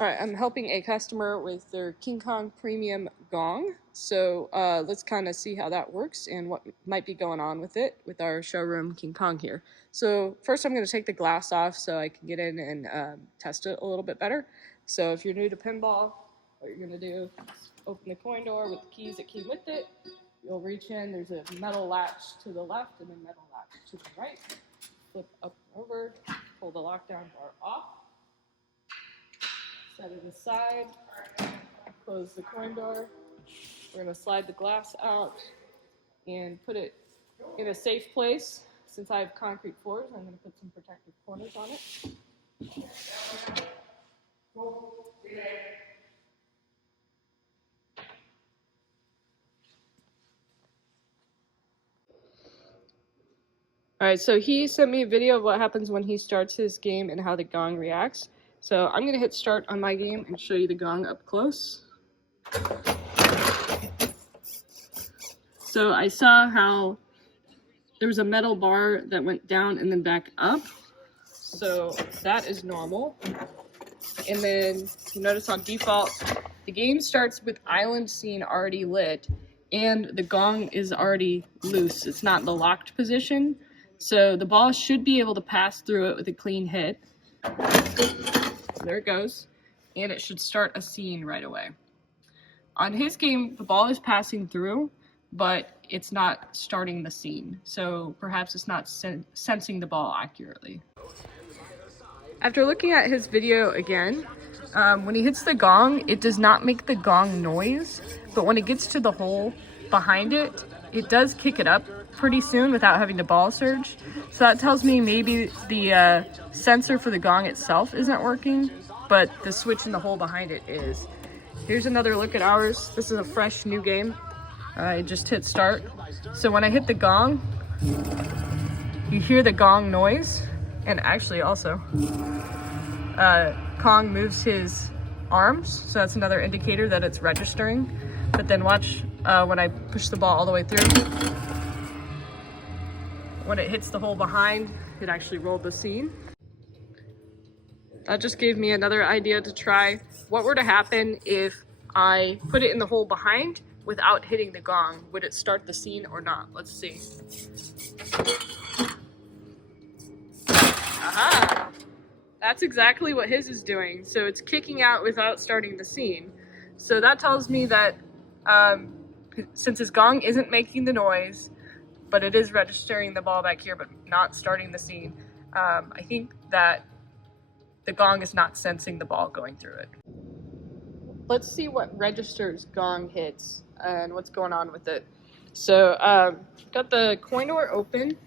Alright, I'm helping a customer with their King Kong Premium Gong. So let's kind of see how that works and what might be going on with it with our showroom King Kong here. So first I'm going to take the glass off so I can get in and test it a little bit better. So if you're new to pinball, what you're going to do is open the coin door with the keys that came with it. You'll reach in, there's a metal latch to the left and a metal latch to the right. Flip up and over, pull the lockdown bar off. Set it aside, close the coin door. We're going to slide the glass out and put it in a safe place. Since I have concrete floors, I'm going to put some protective corners on it. Alright, so he sent me a video of what happens when he starts his game and how the gong reacts. So I'm going to hit start on my game and show you the gong up close. So I saw how there was a metal bar that went down and then back up. So that is normal. And then you notice on default, the game starts with island scene already lit and the gong is already loose. It's not in the locked position. So the ball should be able to pass through it with a clean hit. So there it goes. And it should start a scene right away. On his game, the ball is passing through, but it's not starting the scene. So perhaps it's not sensing the ball accurately. After looking at his video again, when he hits the gong, it does not make the gong noise, but when it gets to the hole behind it, it does kick it up pretty soon without having the ball surge. So that tells me maybe the sensor for the gong itself isn't working, but the switch in the hole behind it is. Here's another look at ours. This is a fresh new game. I just hit start. So when I hit the gong, you hear the gong noise, and actually also, Kong moves his arms, so that's another indicator that it's registering. But then watch when I push the ball all the way through. When it hits the hole behind, it actually rolled the scene. That just gave me another idea to try what were to happen if I put it in the hole behind without hitting the gong. Would it start the scene or not? Let's see. Aha! That's exactly what his is doing. So it's kicking out without starting the scene. So that tells me that since his gong isn't making the noise, but it is registering the ball back here, but not starting the scene, I think that the gong is not sensing the ball going through it. Let's see what registers gong hits and what's going on with it. So got the coin door open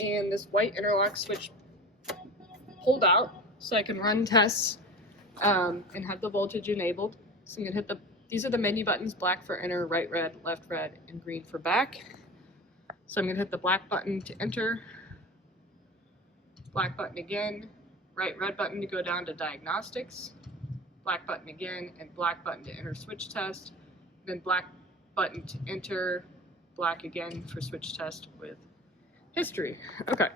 and this white interlock switch pulled out so I can run tests and have the voltage enabled. So I'm gonna hit these are the menu buttons: black for enter, right red, left red, and green for back. So I'm gonna hit the black button to enter, black button again, right red button to go down to diagnostics, black button again, and black button to enter switch test, then black button to enter, black again for switch test with history. Okay.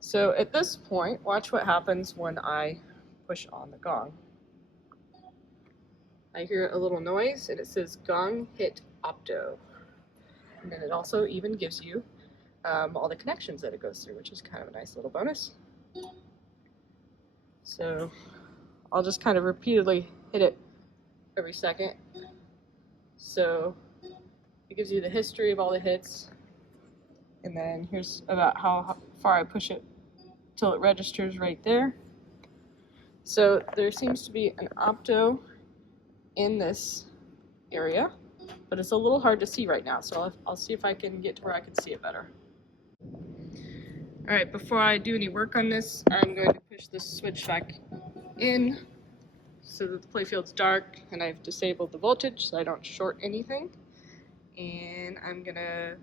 So at this point, watch what happens when I push on the gong. I hear a little noise and it says gong hit Opto. And then it also even gives you all the connections that it goes through, which is kind of a nice little bonus. So I'll just kind of repeatedly hit it every second. So it gives you the history of all the hits. And then here's about how far I push it till it registers right there. So there seems to be an Opto in this area, but it's a little hard to see right now, so I'll see if I can get to where I can see it better. Alright, before I do any work on this, I'm going to push this switch back in so that the playfield's dark, and I've disabled the voltage so I don't short anything. And I'm gonna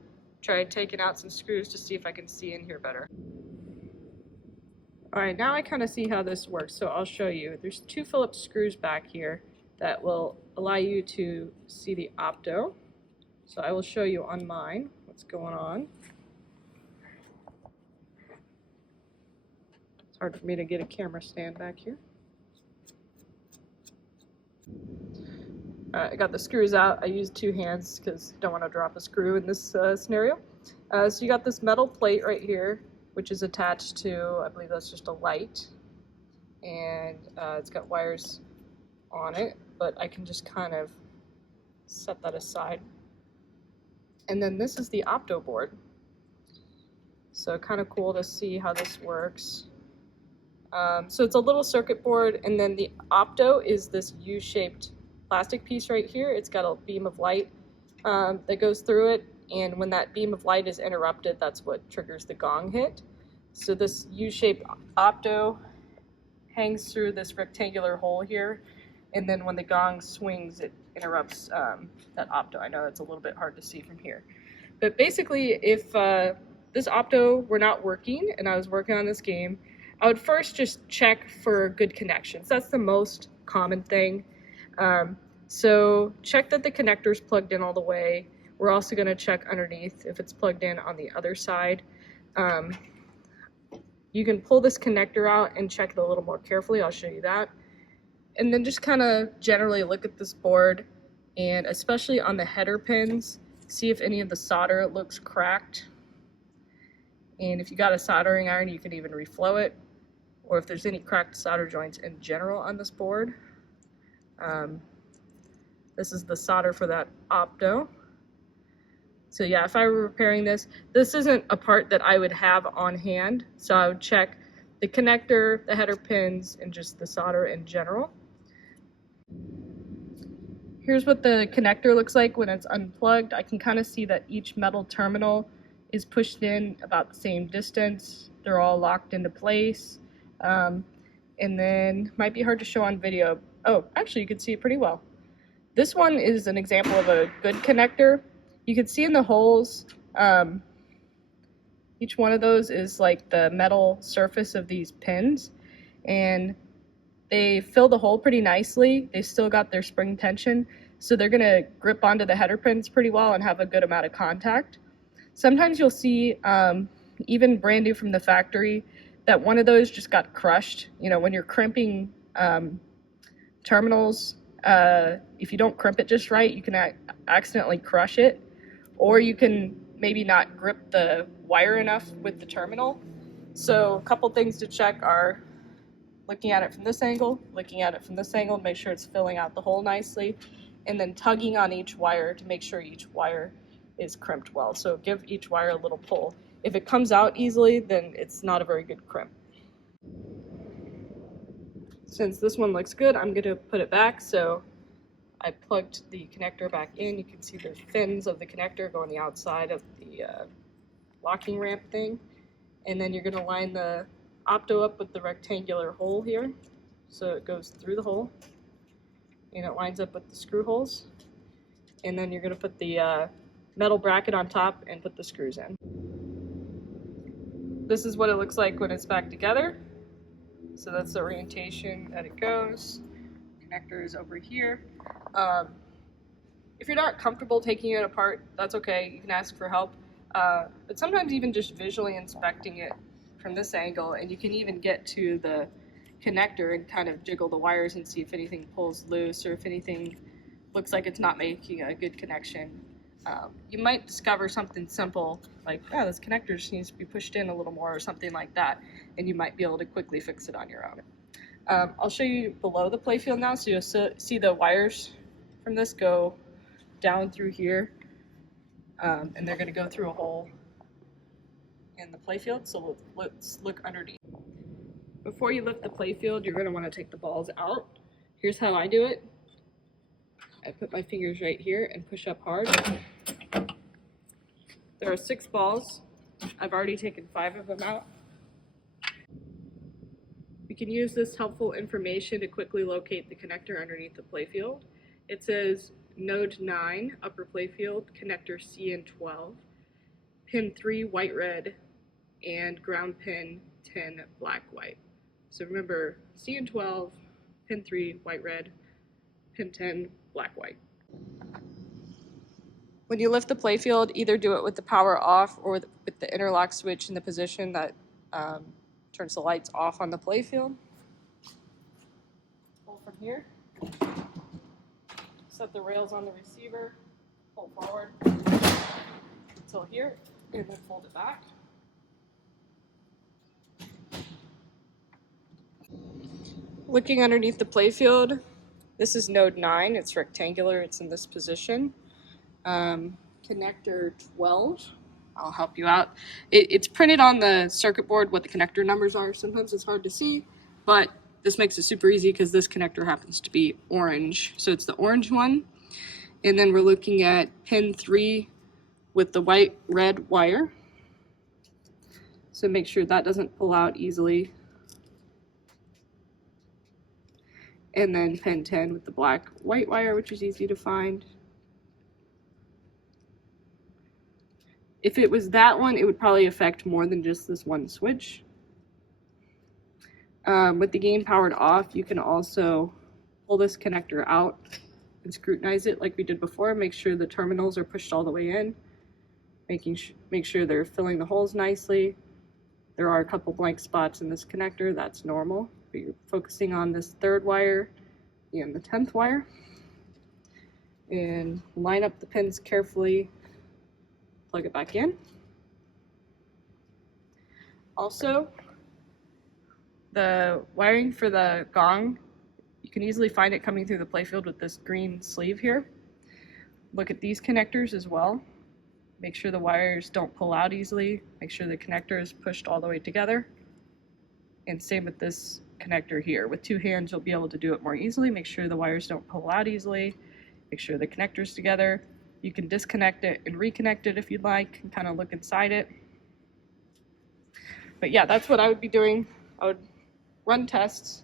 try taking out some screws to see if I can see in here better. Alright, now I kind of see how this works, so I'll show you. There's two Phillips screws back here that will allow you to see the Opto. So I will show you on mine what's going on. It's hard for me to get a camera stand back here. I got the screws out. I used 2 hands because I don't want to drop a screw in this scenario. So you got this metal plate right here, which is attached to, I believe that's just a light, and it's got wires on it, but I can just kind of set that aside. And then this is the Opto board. So kind of cool to see how this works. So it's a little circuit board, and then the Opto is this U-shaped plastic piece right here. It's got a beam of light that goes through it, and when that beam of light is interrupted, that's what triggers the gong hit. So this U-shaped Opto hangs through this rectangular hole here, and then when the gong swings, it interrupts that Opto. I know it's a little bit hard to see from here. But basically, if this Opto were not working and I was working on this game, I would first just check for good connections. That's the most common thing. So check that the connector is plugged in all the way. We're also going to check underneath if it's plugged in on the other side. You can pull this connector out and check it a little more carefully. I'll show you that. And then just kind of generally look at this board, and especially on the header pins, see if any of the solder looks cracked. And if you got a soldering iron, you can even reflow it, or if there's any cracked solder joints in general on this board. This is the solder for that Opto. So yeah, if I were repairing this, this isn't a part that I would have on hand, so I would check the connector, the header pins, and just the solder in general. Here's what the connector looks like when it's unplugged. I can kind of see that each metal terminal is pushed in about the same distance. They're all locked into place. And then, might be hard to show on video. Oh, actually you can see it pretty well. This one is an example of a good connector. You can see in the holes, each one of those is like the metal surface of these pins, and they fill the hole pretty nicely. They still got their spring tension, so they're gonna grip onto the header pins pretty well and have a good amount of contact. Sometimes you'll see, even brand new from the factory, that one of those just got crushed. You know, when you're crimping terminals, if you don't crimp it just right, you can accidentally crush it, or you can maybe not grip the wire enough with the terminal. So a couple things to check are looking at it from this angle, looking at it from this angle, make sure it's filling out the hole nicely, and then tugging on each wire to make sure each wire is crimped well. So give each wire a little pull. If it comes out easily, then it's not a very good crimp. Since this one looks good, I'm going to put it back. So I plugged the connector back in. You can see the fins of the connector go on the outside of the locking ramp thing. And then you're going to line the Opto up with the rectangular hole here. So it goes through the hole, and it lines up with the screw holes. And then you're going to put the metal bracket on top and put the screws in. This is what it looks like when it's back together. So that's the orientation that it goes. Connector is over here. If you're not comfortable taking it apart, that's okay. You can ask for help. But sometimes even just visually inspecting it from this angle, and you can even get to the connector and kind of jiggle the wires and see if anything pulls loose or if anything looks like it's not making a good connection. You might discover something simple like, oh, this connector just needs to be pushed in a little more or something like that, and you might be able to quickly fix it on your own. I'll show you below the playfield now, so you'll see the wires from this go down through here, and they're going to go through a hole in the playfield, so let's look underneath. Before you lift the playfield, you're going to want to take the balls out. Here's how I do it. I put my fingers right here and push up hard. There are 6 balls. I've already taken 5 of them out. You can use this helpful information to quickly locate the connector underneath the playfield. It says node 9, upper playfield, connector CN12, pin 3, white red, and ground pin 10, black white. So remember, CN12, pin 3, white red, pin 10, black white. When you lift the playfield, either do it with the power off or with the interlock switch in the position that turns the lights off on the playfield. Pull from here. set the rails on the receiver, pull forward until here, and then fold it back. Looking underneath the playfield, this is node 9, it's rectangular, it's in this position. Connector 12, I'll help you out. It's printed on the circuit board what the connector numbers are. Sometimes it's hard to see, but this makes it super easy because this connector happens to be orange. So it's the orange one. And then we're looking at pin 3 with the red wire. So make sure that doesn't pull out easily. And then pin 10 with the white wire, which is easy to find. If it was that one, it would probably affect more than just this one switch. With the game powered off, you can also pull this connector out and scrutinize it like we did before. Make sure the terminals are pushed all the way in. Make sure they're filling the holes nicely. There are a couple blank spots in this connector, that's normal. But you're focusing on this 3rd wire and the 10th wire. And line up the pins carefully, plug it back in. Also, the wiring for the Gong, you can easily find it coming through the playfield with this green sleeve here. Look at these connectors as well. Make sure the wires don't pull out easily. Make sure the connector is pushed all the way together. And same with this connector here. With 2 hands, you'll be able to do it more easily. Make sure the wires don't pull out easily. Make sure the connector's together. You can disconnect it and reconnect it if you'd like, and kind of look inside it. But yeah, that's what I would be doing. I would run tests,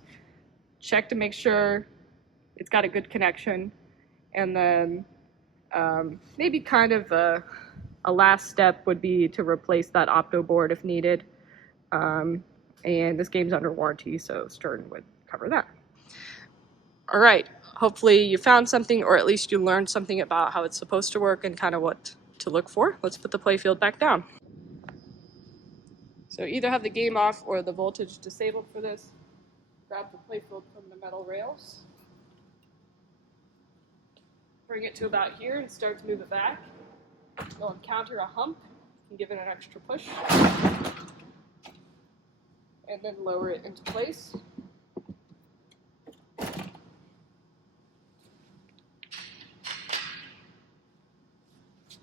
check to make sure it's got a good connection, and then maybe kind of a last step would be to replace that Opto board if needed. And this game's under warranty, so Stern would cover that. All right, hopefully you found something, or at least you learned something about how it's supposed to work and kind of what to look for. Let's put the playfield back down. So either have the game off or the voltage disabled for this. Grab the playfield from the metal rails. Bring it to about here and start to move it back. You'll encounter a hump. You can give it an extra push. And then lower it into place.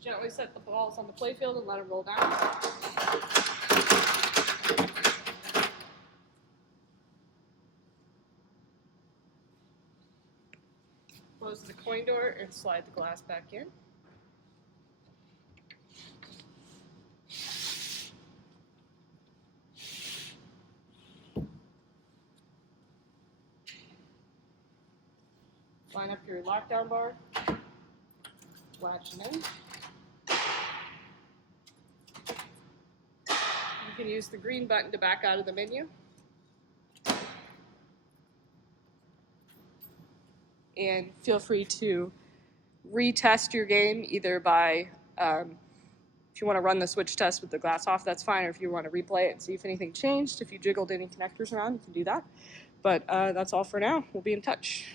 Gently set the balls on the playfield and let them roll down. Close the coin door and slide the glass back in. Line up your lockdown bar, latch it in. You can use the green button to back out of the menu. And feel free to retest your game either by, if you want to run the switch test with the glass off, that's fine, or if you want to replay it and see if anything changed, if you jiggled any connectors around, you can do that. But that's all for now. We'll be in touch.